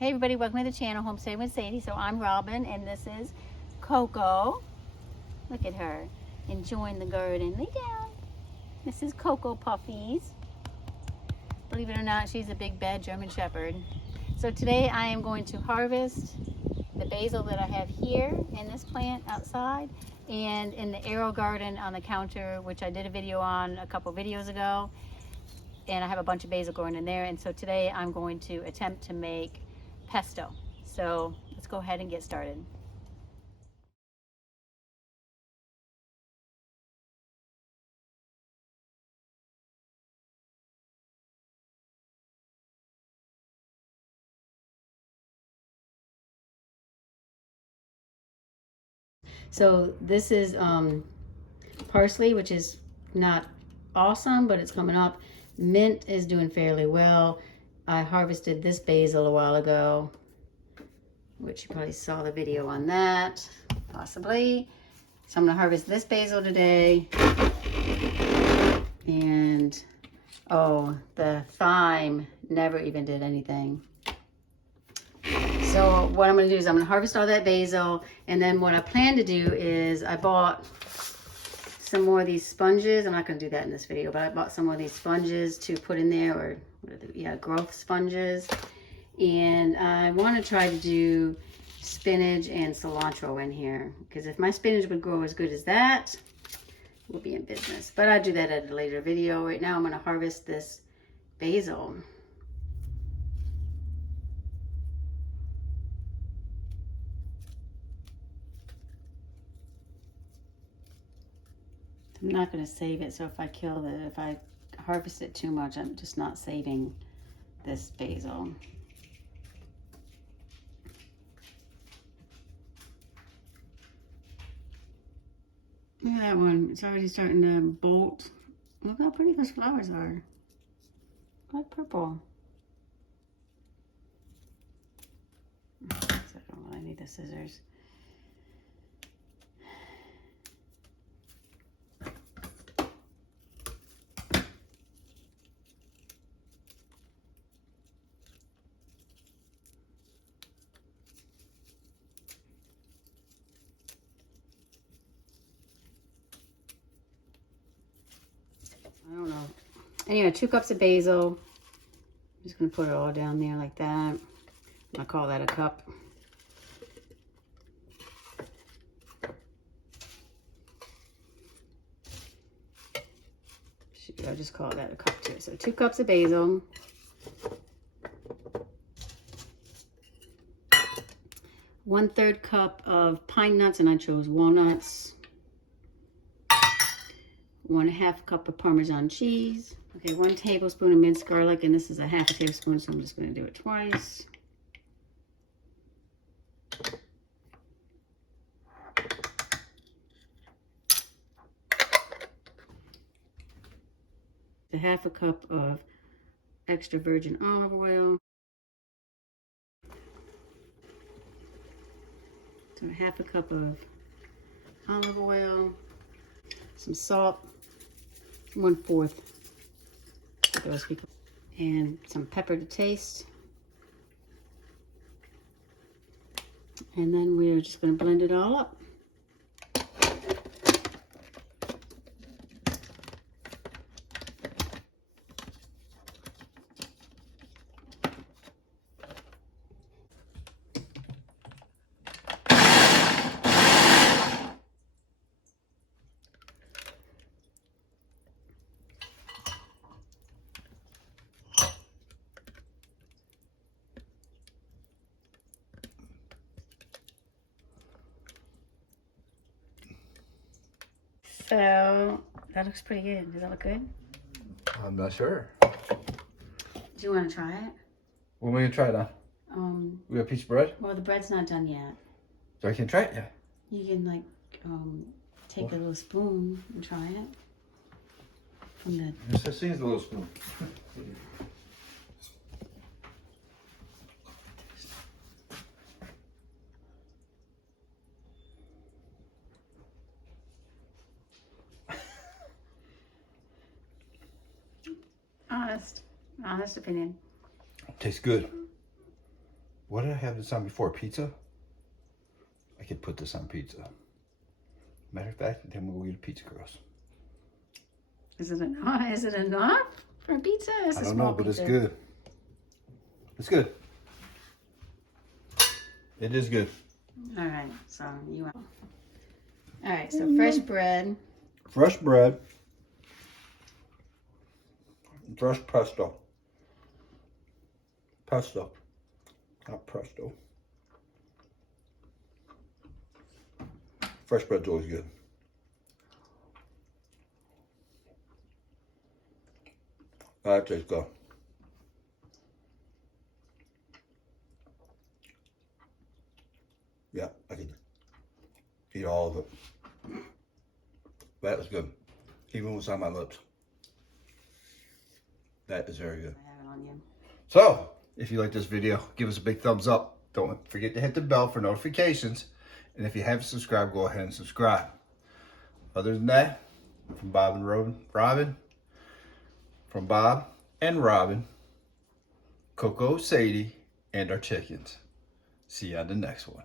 Hey everybody, welcome to the channel, Homestead with Sadie. So I'm Robin and this is Coco. Look at her, enjoying the garden. Lay down. This is Coco Puffies. Believe it or not, she's a big bad German Shepherd. So today I am going to harvest the basil that I have here in this plant outside and in the arrow garden on the counter, which I did a video on a couple videos ago. And I have a bunch of basil growing in there. And so today I'm going to attempt to make pesto. So let's go ahead and get started. So this is parsley, which is not awesome, but it's coming up. Mint is doing fairly well. I harvested this basil a while ago, which you probably saw the video on that, possibly. So I'm gonna harvest this basil today. And, oh, the thyme never even did anything. So what I'm gonna do is I'm gonna harvest all that basil, and then what I plan to do is I bought some more of these sponges. I'm not gonna do that in this video, but I bought some more of these sponges to put in there, or what are they? Yeah, growth sponges. And I wanna try to do spinach and cilantro in here, because if my spinach would grow as good as that, we'll be in business. But I'll do that at a later video. Right now I'm gonna harvest this basil. I'm not going to save it, so if I harvest it too much, I'm just not saving this basil. Look at that one. It's already starting to bolt. Look how pretty those flowers are. Like purple. I need the scissors. I don't know. Anyway, 2 cups of basil. I'm just going to put it all down there like that. I call that a cup. I'll just call that a cup too. So 2 cups of basil. 1/3 cup of pine nuts, and I chose walnuts. 1/2 cup of Parmesan cheese. Okay, 1 tablespoon of minced garlic, and this is a 1/2 tablespoon, so I'm just going to do it twice. A 1/2 cup of extra virgin olive oil. So 1/2 cup of olive oil. Some salt. 1/4 of those people. And some pepper to taste. And then we're just going to blend it all up. So that looks pretty good. Does that look good? I'm not sure. Do you want to try it? What am I gonna try it on? We got a piece of bread? Well, the bread's not done yet. So I can try it, yeah. You can like take a little spoon and try it. From the There's such thing as a little spoon. honest opinion. Tastes good. What did I have this on before? Pizza? I could put this on pizza. Matter of fact, then we'll go get a pizza crust. Is it enough? Is it enough for pizza? It's I a don't small know, but pizza. it's good. It's good. It is good. All right, so you want. All right, so fresh bread. Fresh bread. Fresh pesto. Pesto. Not presto. Fresh bread's always good. That tastes good. Yeah, I can eat all of it. That was good. Even what's on my lips. That is very good. I have it on you. So, if you like this video, give us a big thumbs up. Don't forget to hit the bell for notifications. And if you haven't subscribed, go ahead and subscribe. Other than that, from Bob and Robin, from Bob and Robin, Coco, Sadie, and our chickens. See you on the next one.